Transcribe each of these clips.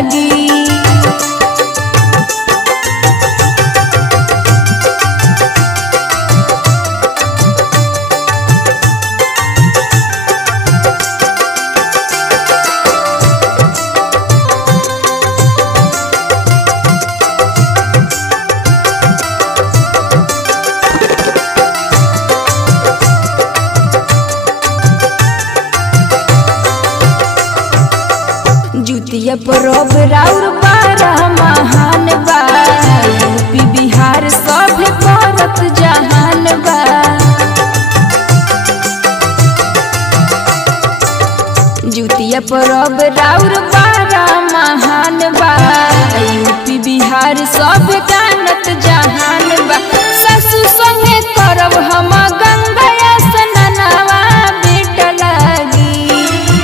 लगी। जुतिया परब राउर बारा महान बा, यूपी बिहार सब करत जहान बा। जुतिया परब राउर बारा महान बा, यूपी बिहार सब जानत जहान बा। ससु संगे करब हम गंगा स्नानवा बेटा लागी,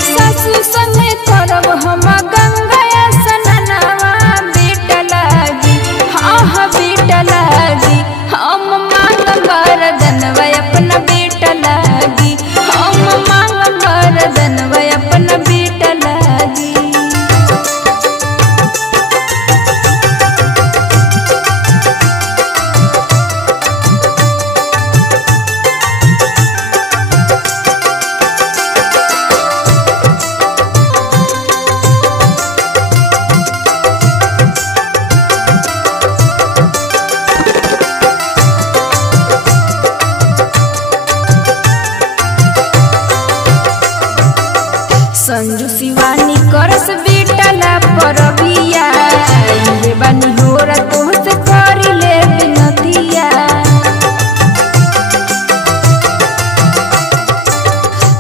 ससु संगे करब हम गंगा स्नानवा बेटा लागी। हाँ बेटा लागी, हम मांग वरदनवा अपना बेटा लागी, हम मांग वरदनवा अपना बेटा लागी। संजू शिवानी करस बेटा ला परबिया, ये बानी होरा तोहसे करी ले बिनतिया।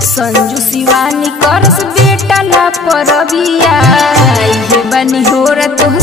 संजू शिवानी करस बेटा ला परबिया, ये बानी होरा तोहसे